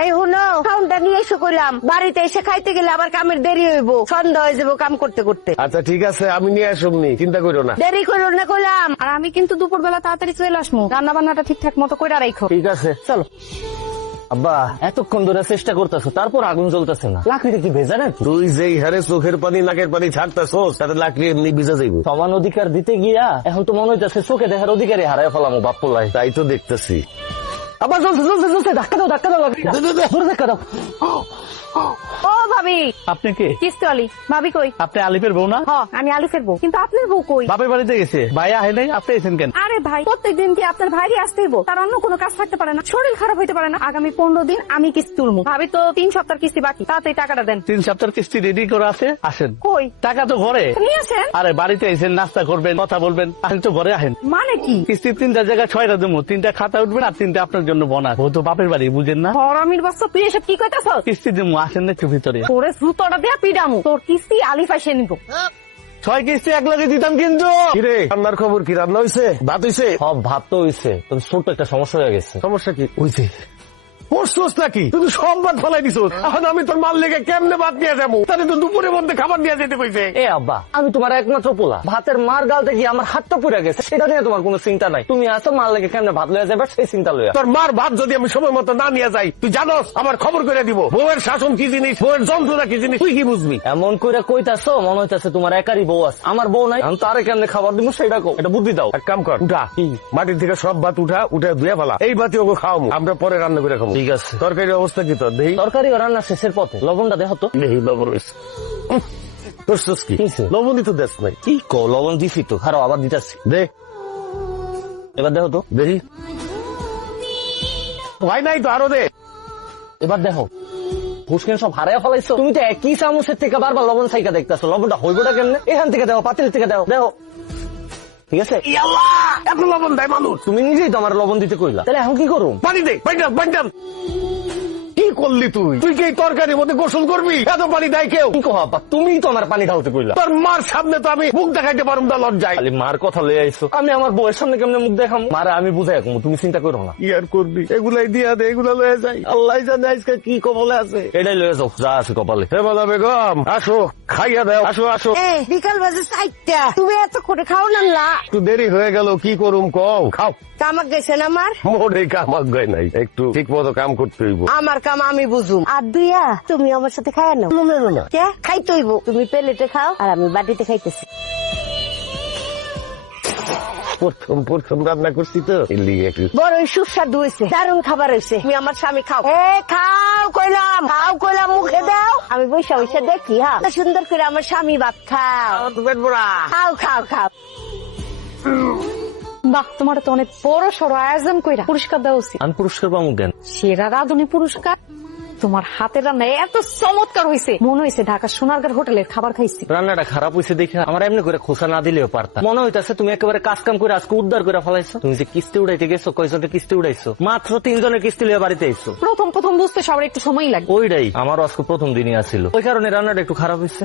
এই হুনো খাউনটা নিয়ে এসে কইলাম, বাড়িতে এসে খাইতে গেলে আবার কামের দেরি হইব, সন্ধ্যা হয়ে যাবো কাম করতে করতে। আচ্ছা ঠিক আছে, আমি নিয়ে আসবনি, চিন্তা করো না। দেরি করো না কইলাম। আর আমি কিন্তু দুপুর বেলা তাড়াতাড়ি চলে আসবো, রান্না বান্নাটা ঠিকঠাক মতো করে রাখো। ঠিক আছে চলো। আব্বা এতক্ষণ ধরে চেষ্টা করতেছো, তারপর আগুন জ্বলতেছে না, লাকড়িটা কি ভেজা নাকি? তুই যেই হারে চোখের পানি নাকের পানি ছাড়তেছোস, তাতে লাকড়ি এমনি ভিজে যাইব। সমান অধিকার দিতে গিয়া এখন তো মনে হইতেছে চোখে দেখার অধিকারই হারাই ফেলামো বাপ্পলাই। তাই তো দেখতেছি। আবার জ্বলছে জ্বলছে জ্বলছে, ধাক্কা দাও ধাক্কা দাও, জোরে ধাক্কা দাও। ও ভাবি, আপনি কে? কিস্তি আলি। ভাবি কই? আপনি আলিফের বউ না? হ, আমি আলিফের বউ, কিন্তু আপনার বউ কই? বাপের বাড়িতে গেছে। ভাই আহে নাই, আপনি এসেছেন কেন? আরে ভাই, প্রত্যেকদিন কি আপনার ভাইরই আসতে হইব? তার অন্য কোনো কাজ থাকতে পারে না? শরীর খারাপ হইতে পারে না? আগামী 15 দিন আমি কিস্তি তুলবো। ভাবি তো 3 সপ্তাহ কিস্তি বাকি, তাড়াতাড়ি টাকাটা দেন। 3 সপ্তাহের কিস্তি রেডি করে আছে, আসেন। কই? টাকা তো ঘরে। নিয়ে আসেন। আরে বাড়িতে এসেছেন, নাস্তা করবেন, কথা বলবেন, আসেন তো ঘরে আহেন। মানে কি? কিস্তি 3টা জায়গায় 6টা দেবো, 3টা খাতা উঠবেন আর 3টা আপনার জন্য বোনাস। ও তো বাপের বাড়ি, বুঝেন না? হরামির বাচ্চা, তুই এসব কি কইতাছ? কিস্তি দেবো, আসেন না একটু ভিতরে। তোরে জুতোটা দিয়া পিডামু, তোর কিস্তি আলিফ এসে নিব। 6 কিস্তি এক লগে দিতাম কিন্তু। কিরে রান্নার খবর কি? রান্না হয়েছে? ভাত হয়েছে? সব ভাত তো হইছে, তবে ছোট্ট একটা সমস্যা হয়ে গেছে। সমস্যা কি? হয়েছে পড়ছোস নাকি? তুই তো সব ভাত ফলাই দিছোস। এখন আমি তোর মাল লেগে কেমনে ভাত নিয়ে যাবো? তাহলে তো দুপুরের মধ্যে খাবার নিয়ে যেতে কইছে। এ আব্বা, আমি তোমার একমাত্র পোলা, ভাতের মার গালতে গিয়ে আমার হাতটা পুড়ে গেছে, সেটা নিয়ে তোমার কোনো চিন্তা নাই। তুমি আসো মাল লেগে কেমনে ভাত লইয়া যাবে সেই চিন্তা লইয়া। তোর মার ভাত যদি আমি সময় মতো না নিয়ে যাই, তুই জানোস আমার খবর করে দিব। বউয়ের শাসন কি জিনিস, বউয়ের যন্ত্রণা কি জিনিস, তুই কি বুঝবি? এমন করে কইতাছো মনে হইতাছে তোমার একারই বউ আছে, আমার বউ নাই। আমি তারে কেমনে খাবার দিব সেটা কো, এটা বুদ্ধি দাও। এক কাম কর, উঠা মাটির থেকে সব ভাত উঠে ধুয়ে ফেলা। এই ভাতি ওকে খাওয়াবো, আমরা পরে রান্না করে খাবো। ঠিক আছে। তরকারি অবস্থা কি তোর? দেহি তরকারি ও রান্না শেষের পথে, লবণটা দেখো তো। দেহি লবণ হয়েছে। তোর সোস কি? কিসে? লবণই তো দেশ নাই। কি কো, লবণ দিছি তো, খারাপ আবার দিতাছি। দে এবার দেখো তো। দেহি হয় নাই তো, আরো দে। এবার দেখো, ফুসকেন সব হারাইয়া ফেলাইছো। তুমি তো একই চামচের থেকে বারবার লবণ সাইকা দেখতেছো, লবণটা হইবটা কেমনে? এখান থেকে দেখো, পাতিল থেকে দেখো, দেখো ঠিক আছে। এত লবণ দেয় মানুষ? তুমি নিজেই তো আমার লবণ দিতে কইলা, তাহলে এখন কি করুম? পানি দে, পানি কি করলি তুই? তুই কি এই তরকারির মধ্যে গোসল করবি? এত পানি দেয় কেউ? কি কো আপা, তুমিই তো আমার পানি ঢালতে কইলা। তোর মার সামনে তো আমি মুখ দেখাইতে পারুম না, লজ্জায়। খালি মার কথা লয়ে আইছো, আমি আমার বউয়ের সামনে কেমনে মুখ দেখাম? মারে আমি বুঝাই রাখবো, তুমি চিন্তা করো না। কি আর করবি, এগুলাই দিয়া দে, এগুলা লয়ে যাই। আল্লাহ জানে আজকে কি কবলে আছে। এটাই লয়ে যাও, যা আছে কপালে। হে বাবা বেগম, আসো খাইয়া দাও, আসো আসো। এই বিকাল বাজে 4টা, তুমি এত করে খাও না? একটু দেরি হয়ে গেল, কি করুম কও? খাও। কামাক গেছেন আমার? মোরে কামাক গয় নাই, একটু ঠিক মতো কাম করতে হইব। আমার কাম আমি বুঝুম। আর দুইয়া তুমি আমার সাথে খায় না? না কে খাইতে হইব? তুমি প্লেটে খাও আর আমি বাটিতে খাইতেছি। প্রথম রান্না করছি তো, এর লিগে একটু বড় সুস্বাদু হয়েছে, দারুণ খাবার হয়েছে। তুমি আমার স্বামী খাও। খাও কইলাম, খাও কইলাম, মুখে দাও। আমি বৈশা বৈশা দেখি। হ্যাঁ, সুন্দর করে আমার স্বামী ভাত খাও। খাও খাও খাও। বাহ, তোমার তো অনেক বড় সড় আয়োজন কইরা পুরস্কার দেওয়া উচিত। আমি পুরস্কার পাবো কেন? সেরা রাঁধুনি পুরস্কার। তোমার হাতের রান্না এত চমৎকার হয়েছে, মনে হয়েছে ঢাকা সোনারগাঁর হোটেলের খাবার খাইছি। রান্নাটা খারাপ হয়েছে দেখে আমার এমনি করে খোসা না দিলেও পারতাম। মনে হইতাছে তুমি একেবারে কাজ কাম করে আজকে উদ্ধার করে ফেলাইছো। তুমি যে কিস্তি উড়াইতে গেছো, কয়জনের কিস্তি উড়াইছো? মাত্র 3 জনের কিস্তি লিয়ে বাড়িতে আইছো। প্রথম বুঝতে সবার একটু সময় লাগে। ওইটাই আমারও আজকে প্রথম দিনই আসছিল, ওই কারণে রান্নাটা একটু খারাপ হয়েছে।